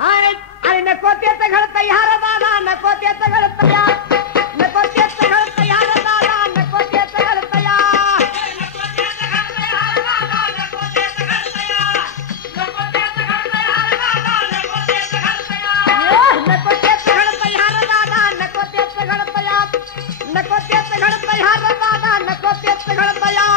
आणि नको तेच घडतं यार दादा, नको तेच घडतं या, नको तेच घडतं यार दादा, नको तेच घडतं या, नको तेच घडतं यार दादा, नको तेच घडतं या, नको तेच घडतं यार दादा, नको तेच घडतं या, नको तेच घडतं यार दादा, नको तेच घडतं या, नको तेच घडतं यार दादा, नको तेच घडतं या,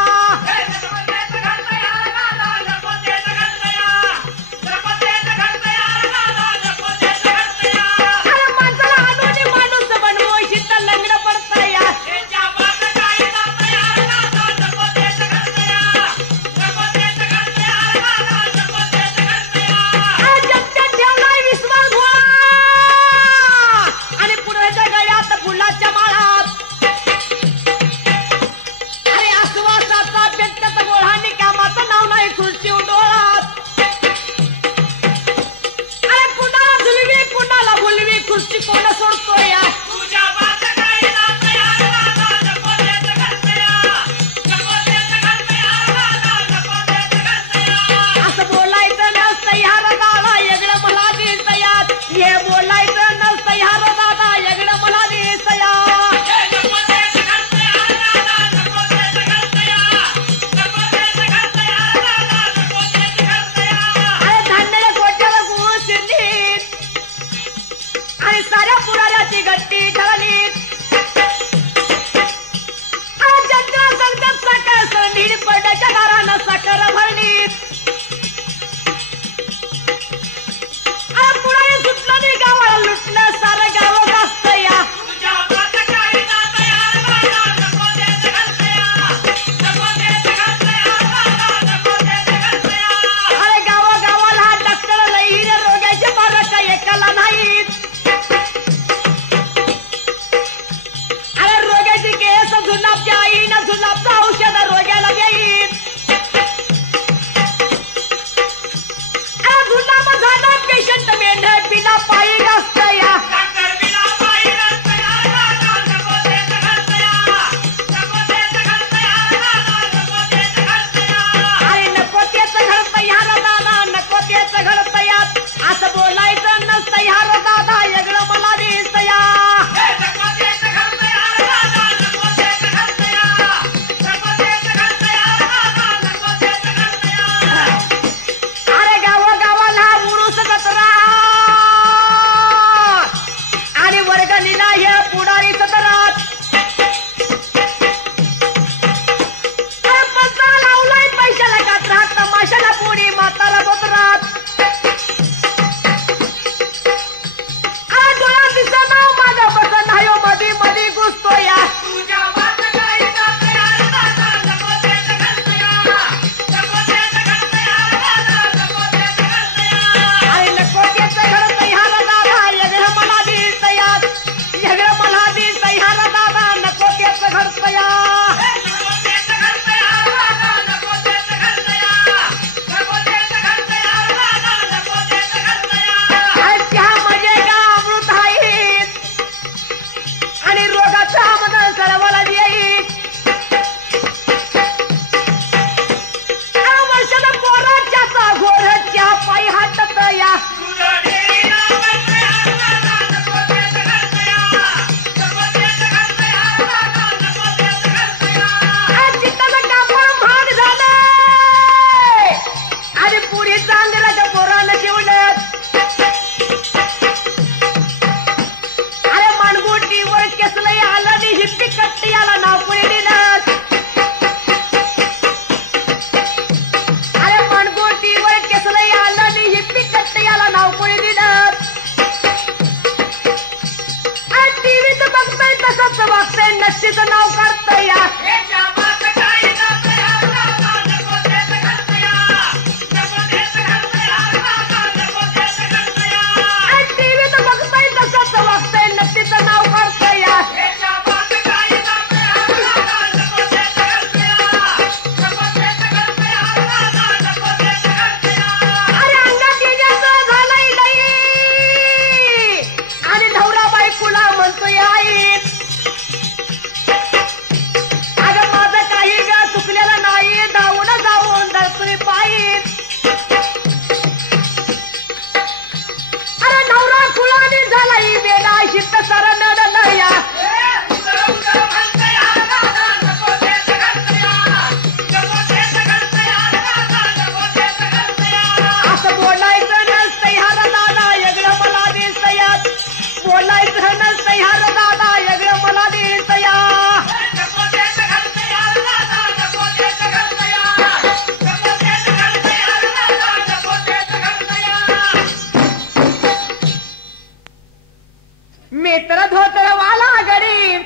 मित्र धोतर वाला गडी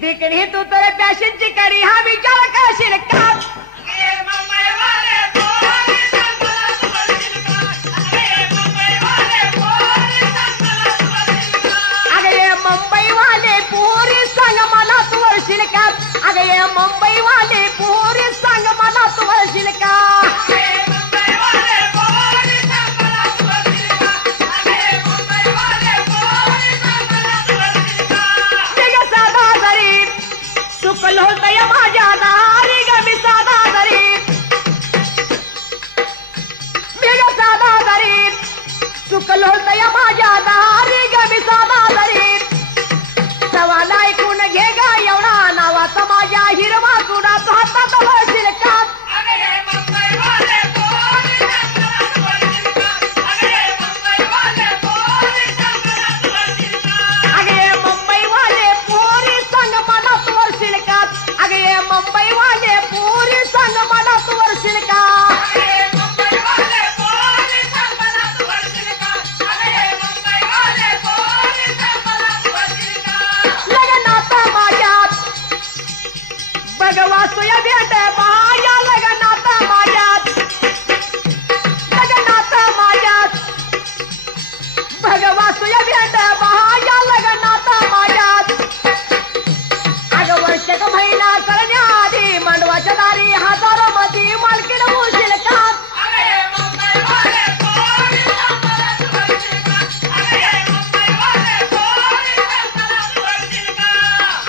दिकडी तू तर पॅशनची कडी हा विचार करशील का मुंबई वाले पुरी सांग मला तू वरशील का अगं ये मुंबई वाले पुरी सांग मला तू वरशील का साधा जरी सुकल होतय माझ्या दारी ग मी साधा जरी साधा जरी सुकल होतय माझ्या दारी ग मी साधा जरी सवाल ऐकून घे गा एवढा नावाचा माझ्या हिरवा तुडा तो हातात वळशील का अगं ये मुंबई वाले पोरी सांग मला तू वरशील का अगं ये मुंबई वाले पोरी सांग मला तू वरशील का भगवासुया भेट बाया लग्नात माझ्यात भगवासुया भेट बाया लग्नात माझ्यात अगं वर्षक महिना करण्याआधी मांडवाच्या दारी हजारो मध्ये मालकीण होशील का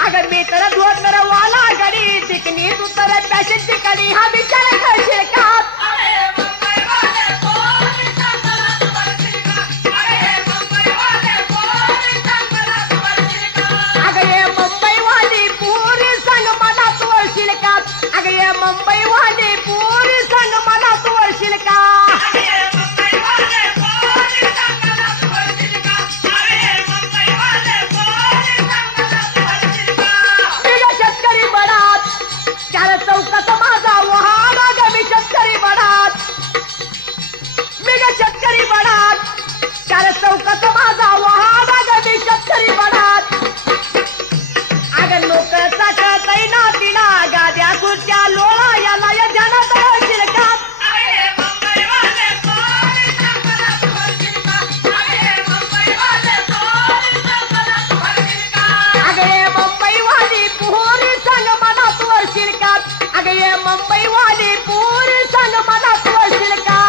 अगं मी तर धोतर वाला गडी दिकनी तू तर पॅशनची कडी हा विचार करशील का अगं ये मुंबई वाली पुरी सांग मला तू वरशील का अगं ये मुंबई वाली पुरी सांग मला तू वरशील का शेतकरी बडात चार चौकात माझा वहाड ग मी शेतकरी बडात शेतकरी बडात चार चौकात माझा वहाड ग मी शेतकरी बडात अगं लोक चाटतय ना तिला गाद्या खुर्च्या लोळा याला या ध्यानात वळशील का अगं ये मुंबई वाली पोरी सांग मला तू वरशील का अगं ये मुंबई वाली पोरी सांग मला तू वरशील का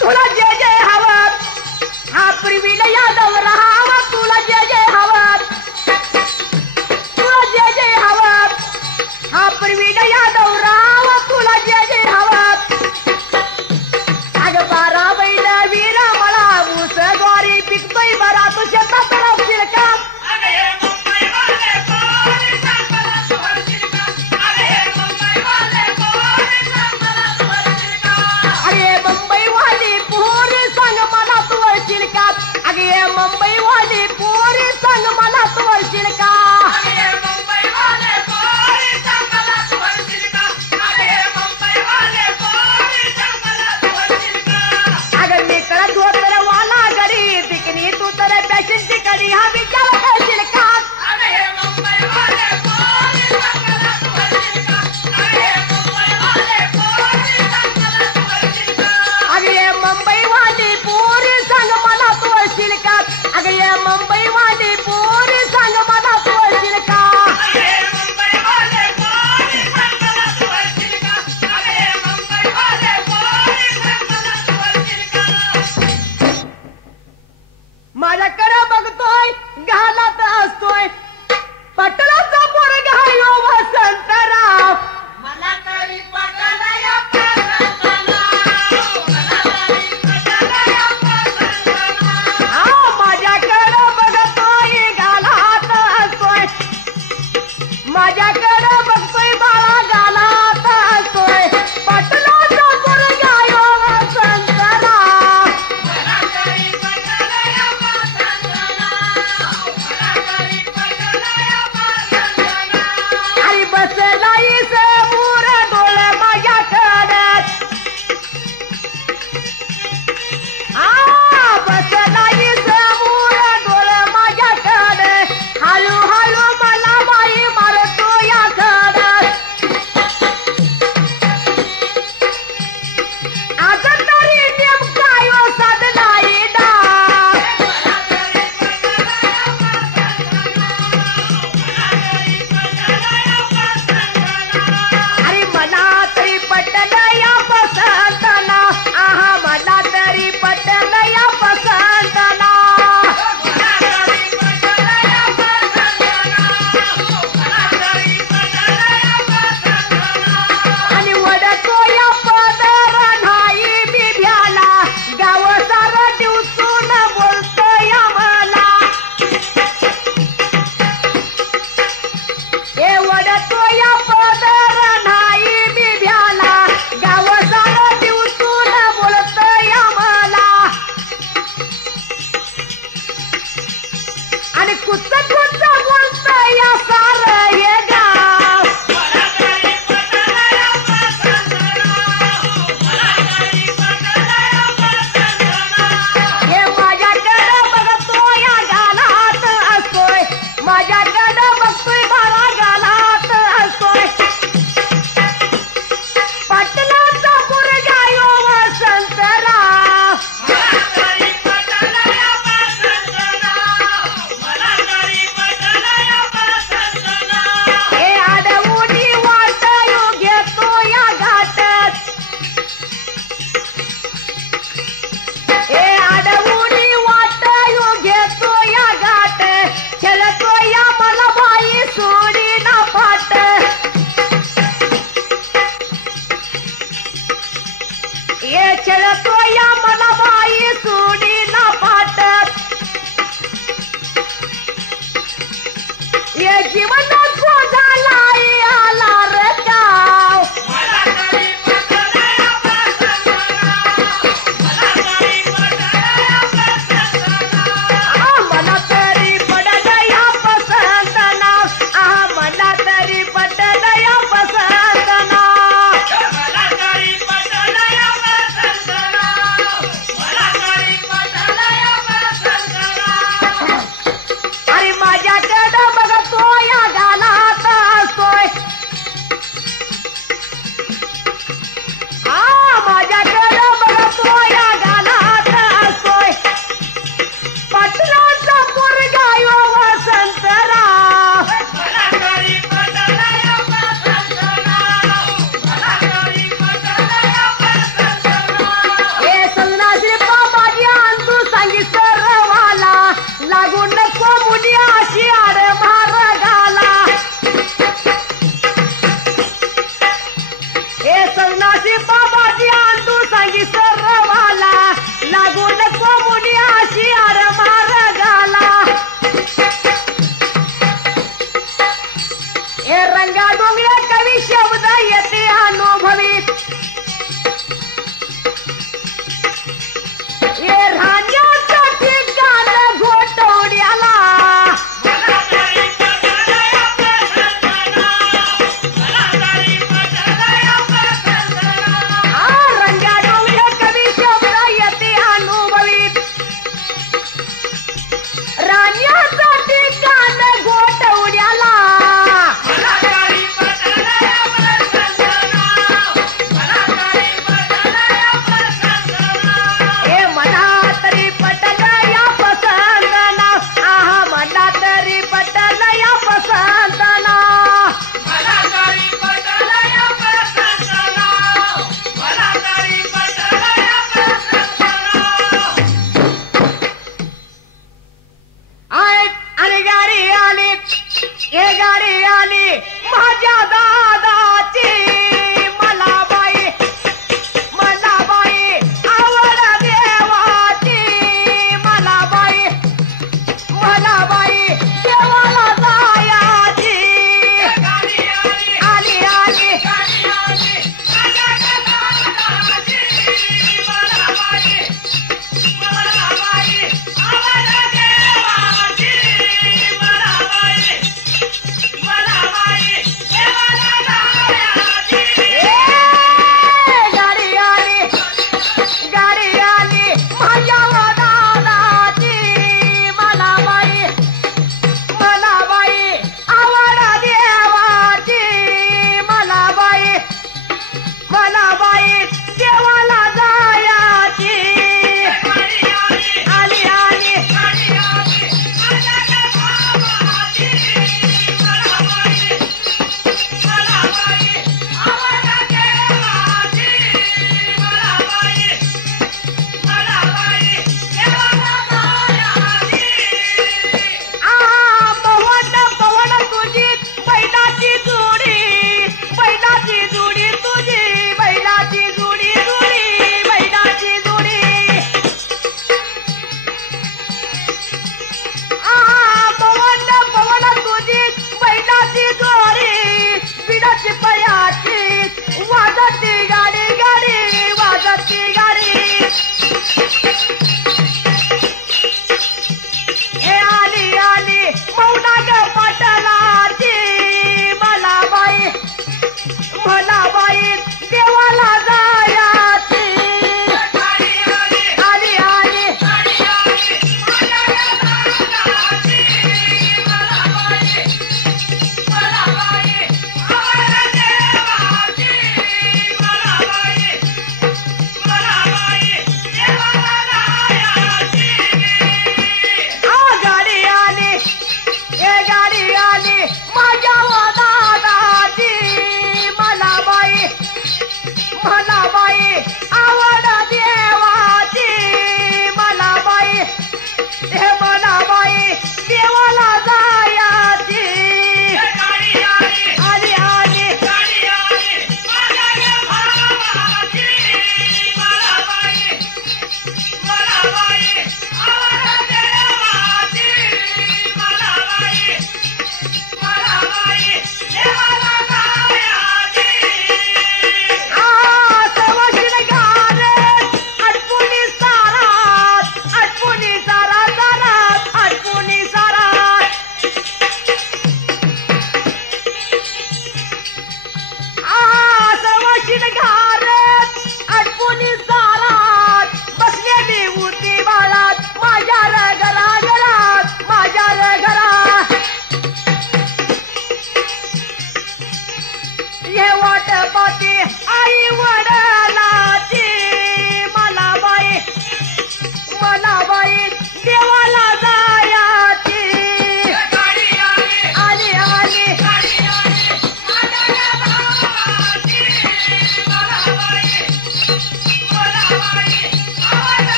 तुला जे जे हवं हा प्रवीण यादव राहावा तुला जे जे हवं तुला जे जे हवं हा प्रवीण यादव राहावा तुला जे जे हवं अगं 12 बैल वीर मला ऊस ज्वारी पिकतोय बरा तू शेतात ये खेळतो या मला बाई सुडीला पाट ये जीवन झाला आला रे गाव मला तरी पडत या पसंत नाव मला तरी पटत या पसंत नाव अरे माझ्याकडं बघतो या गालात असतोय माझ्याकडं बघतो या गालात असतोय पटलाचा पोरगा यो वसंतराव हे सन्नासी बाबाजी अंतू सांगी सरवाला लागून नको मुली अशी आड मार्गाला हे सन्नासी बाबाजी अंतू सांगी सरवाला लागून नको मुली अशी आड मार्गाला हे रंगा डोंगरे कवी शब्द येते अनुभवीत हे राण्याचं ठिकाण घोटवड्याला रंगा डोंगरे कवी शब्द येते अनुभवीत राण्याचं ठिकाण घोटवड्याला हे मला तरी पटल या पसंत नाव मला तरी पटल या पसंत नाव आणि गाडी आली हे गाडी आली माझ्या दादाची मला बाई आवड देवाची मला बाई देवाला जायाची आली गाडी आली माझ्या दादाची मला बाई आवड देवाची मला बाई देवाला जायाची आली पवन तुझी बैलाची जुडी तुझी बैलाची जुडी बैलाची जुडी पवन तुझी बैलाची जोडी बिडाची पयाची वाजती गाडी वाजती गाडी हे आली मौना ग पाटलाची मला बाई देवाला जायाची आली गाडी आली माझ्या दादाची मला बाई आवड देवाची मला बाई देवाला जायाची आली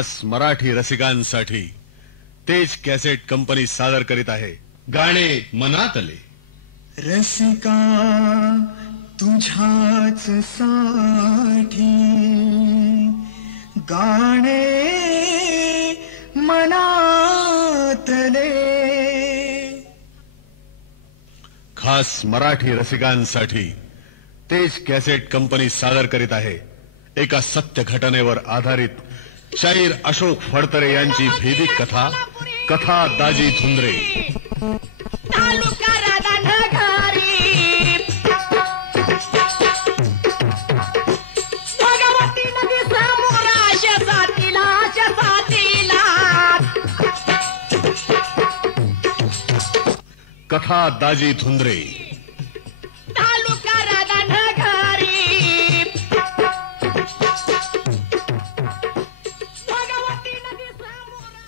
खास मराठी रसिकांसाठी तेज कॅसेट कंपनी सादर करीत आहे गाणे मनातले. रसिका तुझ्याच साठी गाणे मनातले. खास मराठी रसिकांसाठी तेज कॅसेट कंपनी सादर करीत आहे एका सत्य घटनेवर आधारित शाहीर अशोक फडतरे यांची भेदिक कथा कथा दाजी धुंद्रे. तालुका राधानगरी भगवती नदी समोरा शेजातीला कथा दाजी धुंद्रे. तालुका राधानगरी भगवती नदी समोरा.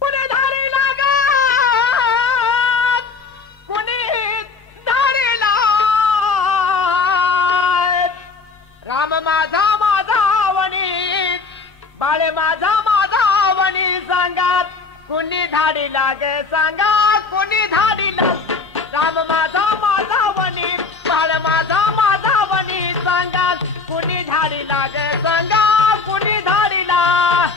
कुणी धारी लागत कुणी धारी लाग. राम माझा माझा वणी बाळे माझा माझा वणी सांगात कुणी धाडी लागे सांगा कुणी धाडी लाग. राम माझा माझा वणी बाळ माझा माझा वणी सांगात कुणी धाडी लागे सांगा कुणी धाडी लाग.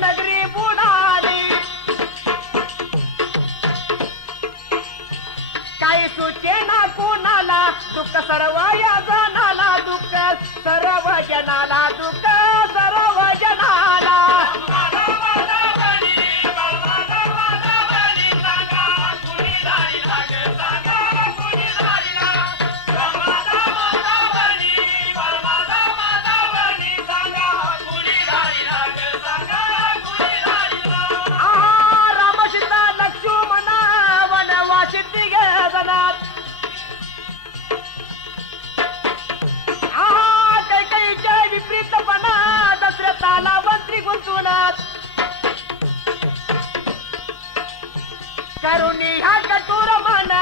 नगरी बुडाली काही सुचेना कोणाला दुःख सर्व या जनाला दुःख सर्व जनाला दुःख सर्व जनाला. करुणी ह्या कठोर मन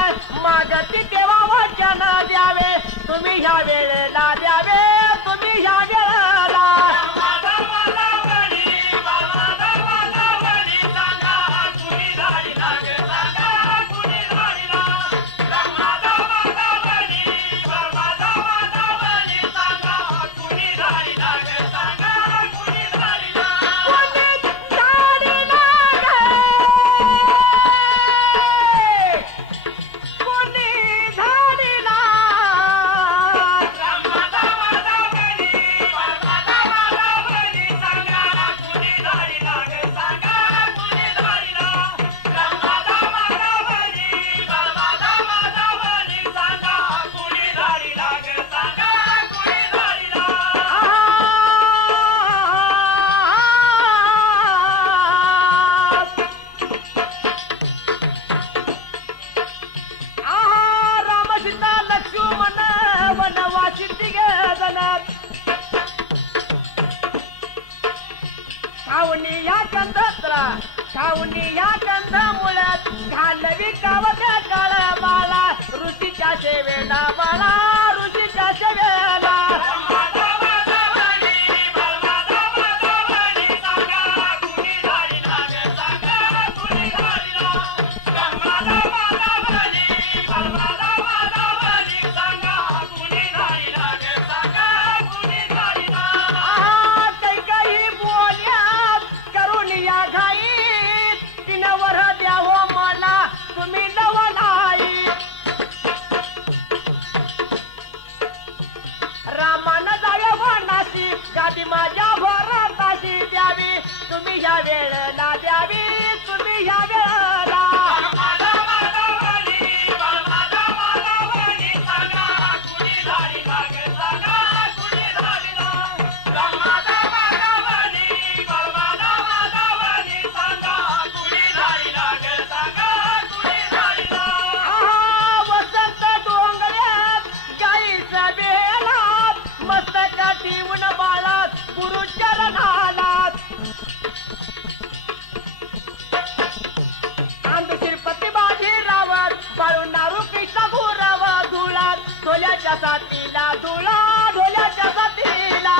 मागती तेव्हा वचन द्यावे तुम्ही ह्या वेळेला द्यावे तुम्ही ह्या वेळेला. खाऊनी या कंदमुळ्यात घालवी कावत काळ बाला ऋषीच्या सेवेला बाला ऋषीच्या सेवेला. वेळेला द्यावी तुम्ही ह्या वेळेला वसंत डोंगऱ्यात गाईचा बेला मस्तका ठेवून बाळात गुरुचरणाला शिरपती बाजी रावत बाळून नारू कृष्ण घोराव धुळात ढोल्याच्या साथीला धुळा ढोल्याच्या साथीला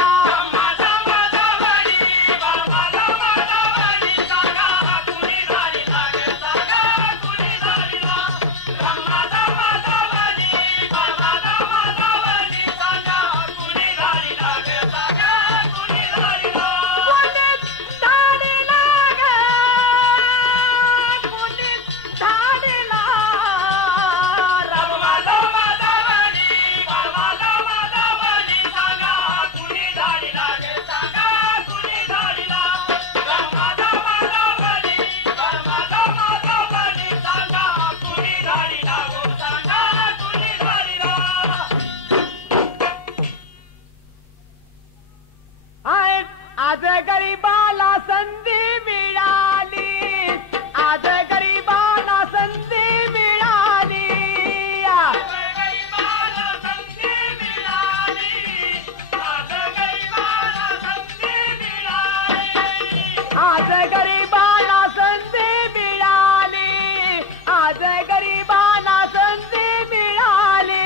आज गरीबाला संधी मिळाली आज गरीबाला संधी मिळाली आज गरीबाला संधी मिळाली आज गरीबाला संधी मिळाली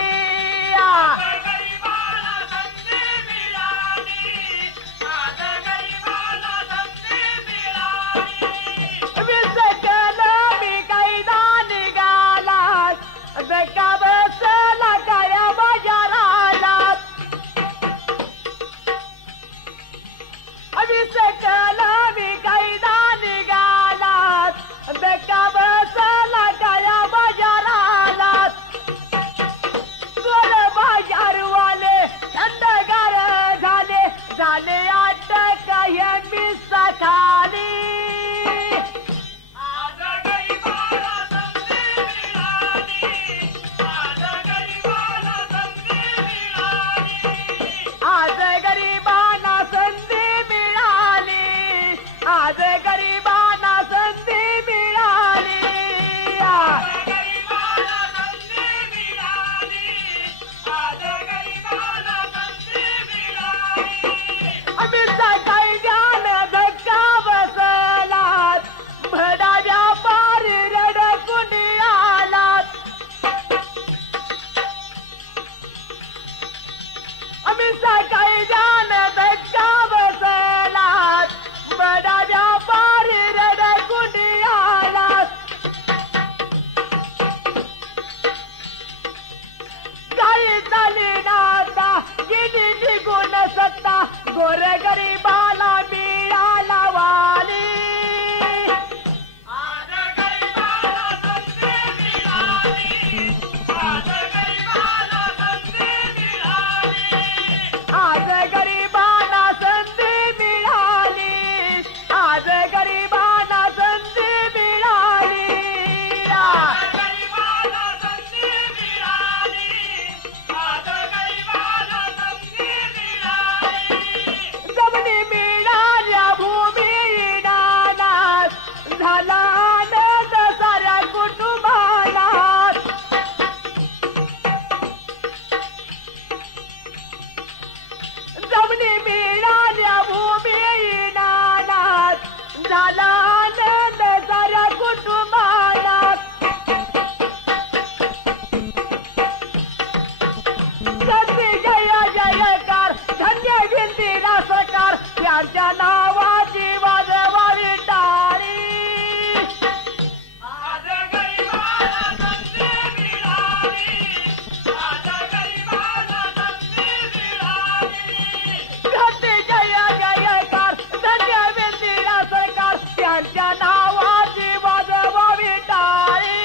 बसला काया बाजाराला अभिषेकाला मी कायदा निघाला बेका बसला काया बाजाराला गोर बाजारवाले थंडगार झाले झाले अटक हे मिसा खाली आज गरीबांना संधी मिळाली आज गरीबांना संधी मिळाली आम्ही सकाळी ध्यान धक्का बसला भडा व्यापारी रडकुंडी आलात आम्ही सकाळी ध्यान धक्का बसला बडा व्यापारी रडकुंडी आलात काही झाली नाता गेली निघून सत्ता गोर गरीबाला मिळाला वाली आज गरीबांना संधी मिळाली आज गरीबांना संधी मिळाली जमिनी मिळाल्या भूमी दानात झाला आनंद साऱ्या कुटुंबाला जमिनी मिळाल्या भूमी दानात झाला आनंद साऱ्या कुटुंबाला सती जय जयकार धन्य विंदीला सरकार यांच्या नावाची वाजवावी टाळी सती जय जयकार धन्य विंदीला सरकार यांच्या नावाची वाजवावी टाळी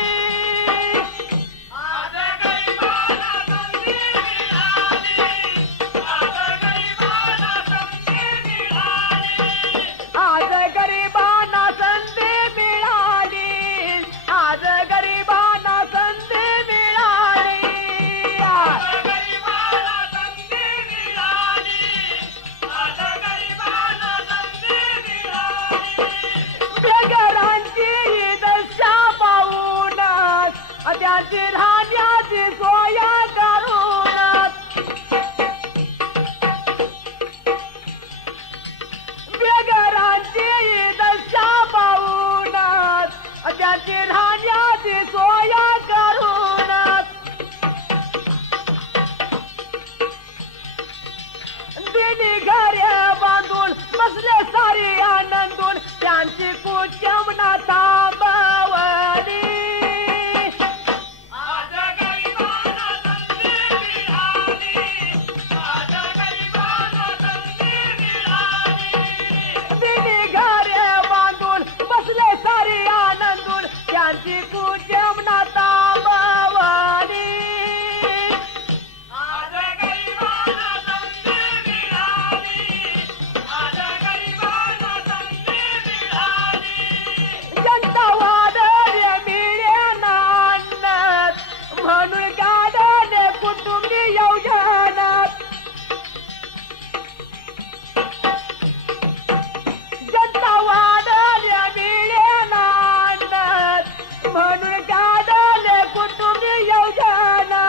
त्यांची धान्याची सोया करून बेघरांची दशा पाहून त्यांची धान्याची सोया करून दिली घरे बांधून बसले सारी आनंदून त्यांची कुचमना थांबवली दिली घरे बांधून बसले सारी आनंदून त्यांची कुचमना थांबवली जनता वादळे मिळेना अन्न म्हणून काढले कुटुंबी योजना जनता वादळे मिळेना अन्न म्हणून काढले कुटुंबी योजना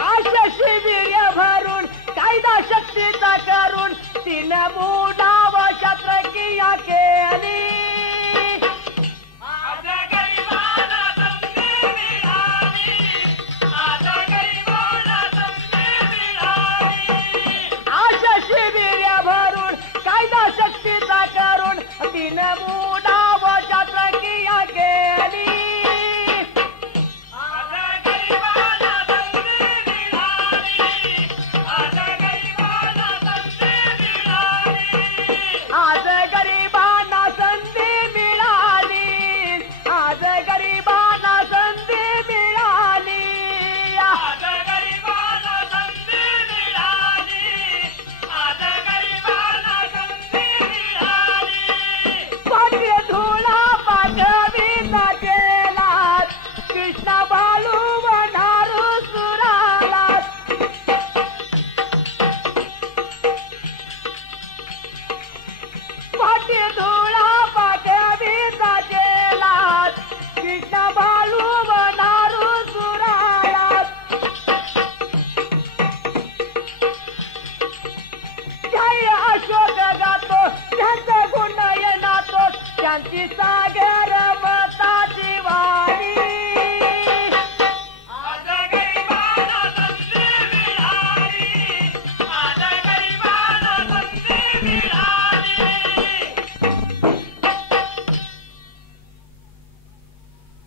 आशा शिबिर भरून कायदा शक्तीचा करून तिने मुडाव शत्रकिया केली आशा शिबिर भरून कायदा शक्तीचा करून तिने मुडाव शत्रकिया केली आज गरिबांना संधी मिळाली आज गरिबांना संधी मिळाली पाठी धुळा पाठवीचा गेला कृष्णा बालू वनारू सुराला पाठी धुळा पाठवीचा गेला कृष्णा बालू वनारू सुराला जय अशोक गातो त्यांचे गुण येणातो त्यांची सागर मताची वाणी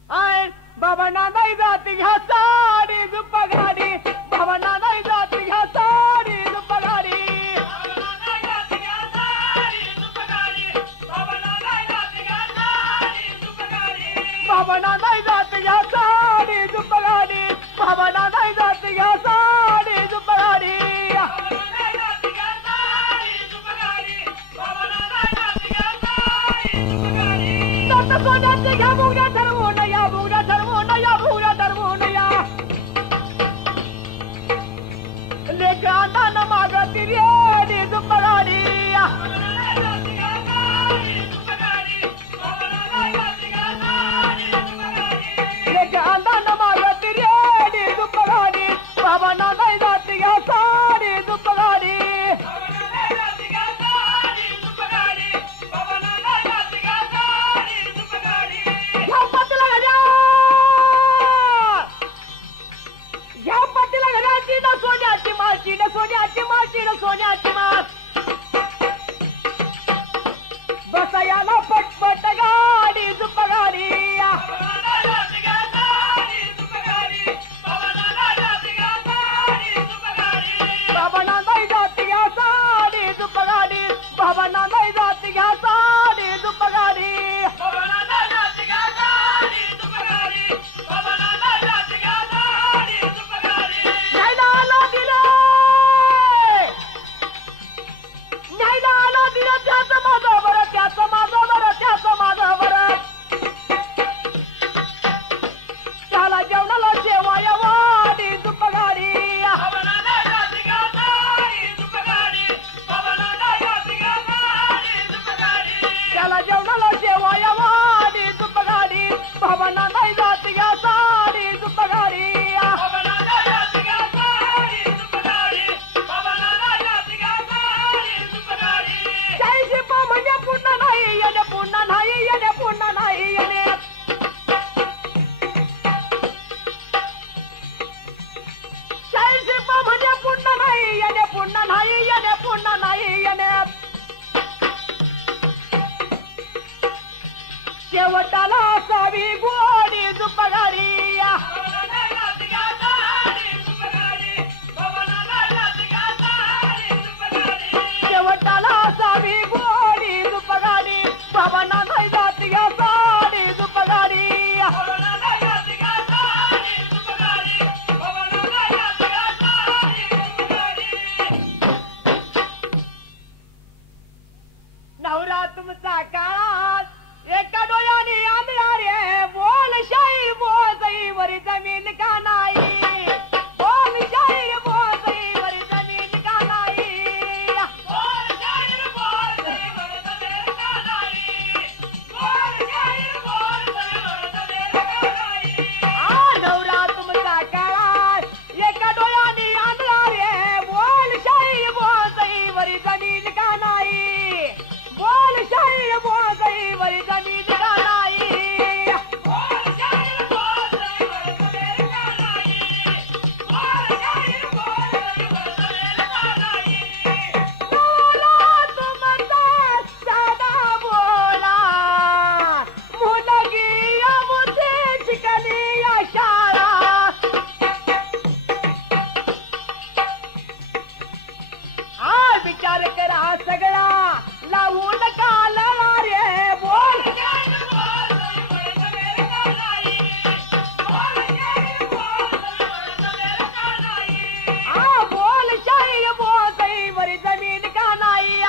आय बाबांना नाही जाती ह्या साडी जुप्पा गाडी बाबांना नाही जाती ह्या साडी जुप्पा गाडी बाबांना नाही जाती ह्या साडी जुप्पा गाडी बाबांना नाही जाती ह्या साडी जुप्पा गाडी तर सोन्याची घ्या बुगड्या ठरवून या बुगड्या ठरवून या बुगड्या ठरवून या लेखांना मागती रेडी जुप्पा गाडी लेखांना मागती रेडी जुप्पा गाडी बाबांना नाही जाती घ्या साडी जुप्पा गाडी घ्या पतीला घ्या पतीला घराची ना सोन्याची माशी ना सोन्याची माशी ना सोन्याची विचार करा सगळा लावून काला रे बोल बोल शाहीर बोल वर जमीन का नाही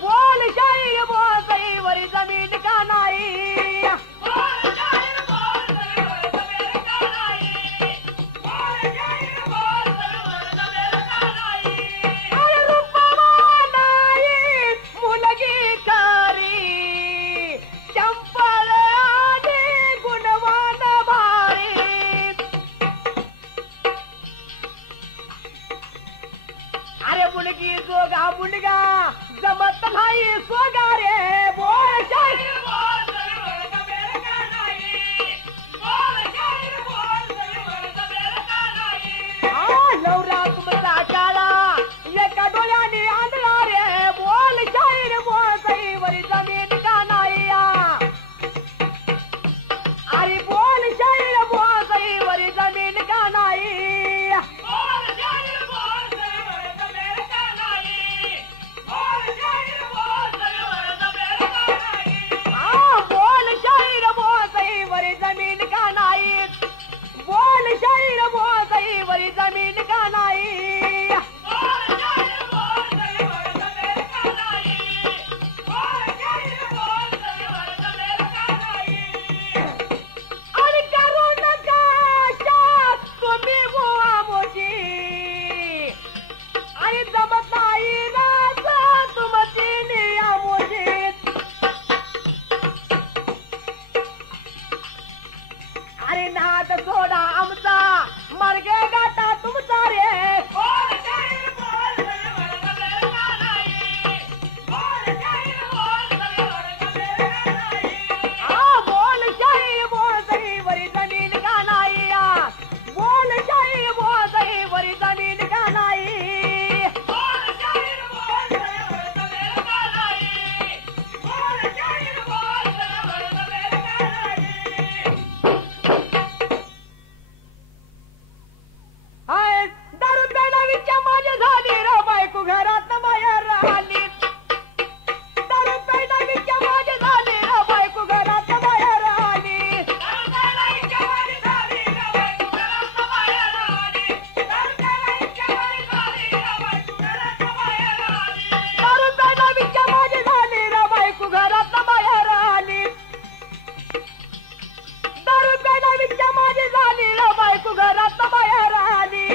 बोल शाहीर बोल वर जमीन का नाही अरे रूपवान नाही मुलगी कारी चंपल आणि गुणवान भारी अरे मुलगी जोगा मुलगा जमत नाही सोगा रे बोल शाहीर नवरा तुमचा काळा एका डोळ्याने आंधळा रे बोल शाहीर बोल वर जमीन का नाही अरे बोल शाहीर बोल वर जमीन का नाही बोल शाहीर बोल वर जमीन का नाही बोल शाहीर बोल वर जमीन का नाही आणि करू नका शात तुम्ही बुवा मोठी आणि जमत नाही राजा तुमची निया मोठी अरे नाद सोडा आमचा मार्ग गाठा तुमचा रे बोल शाहीर बोल वर जमीन का नाही बोल शाहीर बोल वर जमीन का नाही हाय दारू प्यायला माझी झाली रे बायको घरात बाहेर आली दारू प्यायला माझी झाली रे बायको घरात बाहेर आली दारू प्यायला माझी झाली रे बायको घरात बाहेर आली दारू प्यायला माझी झाली रे बायको घरात बाहेर आली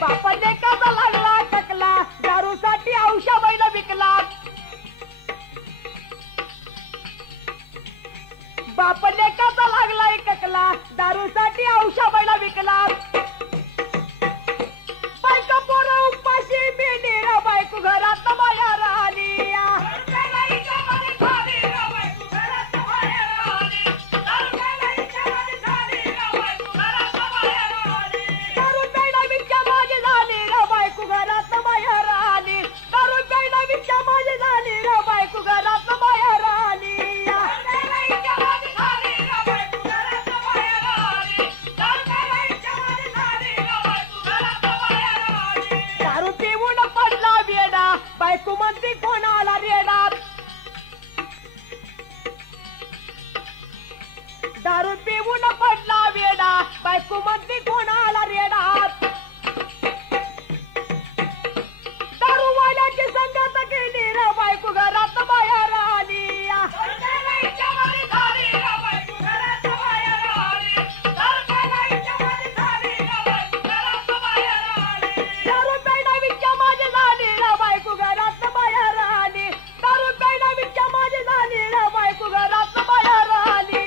बापाने कसा लागला टकला दारूसाठी औषा बैल विकला बापाने कसा लागलाय ककला दारूसाठी औषा बैल विकला बायको पोरं उपाशी मेली रे बायको घरात बाहेर आली दारू प्यायला माझी झाली रे बायको घरात बाहेर आली दारू प्यायला माझी झाली रे बायको घरात बाहेर आली दारू पिऊन पडला वेडा बायको म्हणती कोणाला रेडा दारू पिऊन पडला वेडा बायको म्हणती कोणाला रेडा दारूवाल्याची संगत केली रे बायको घरात बाहेर आली दारू प्यायला माझी झाली रे बायको घरात बाहेर आली दारू प्यायला माझी झाली रे बायको घरात बाहेर आली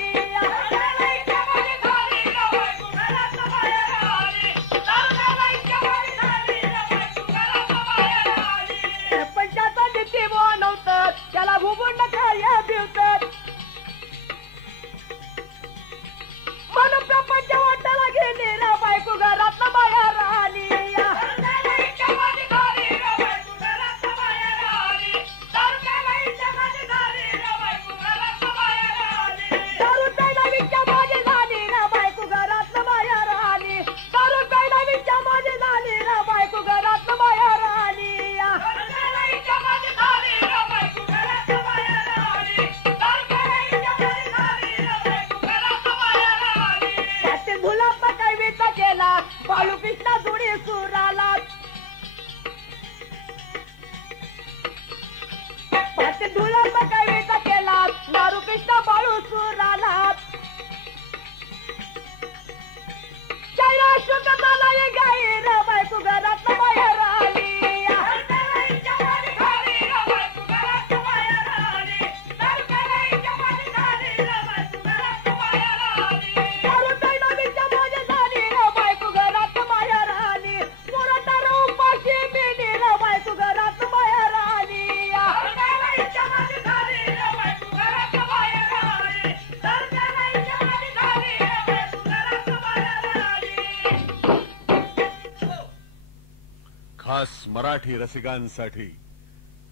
मराठी रसिकांसाठी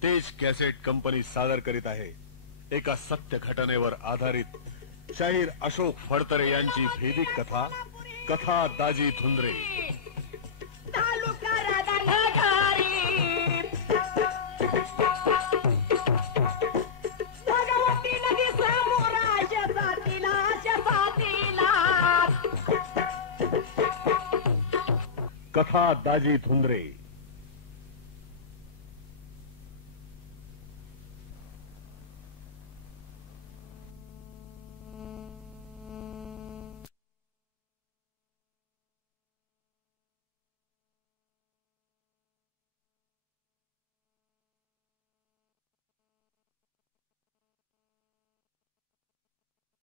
तेज कॅसेट कंपनी सादर करीत आहे एका सत्य घटनेवर आधारित शाहीर अशोक फडतरे यांची भेदिक कथा कथा दाजी धुंद्रे. तालुका राधानगरी भगवती नदी समोराच्या साथीला कथा दाजी धुंद्रे.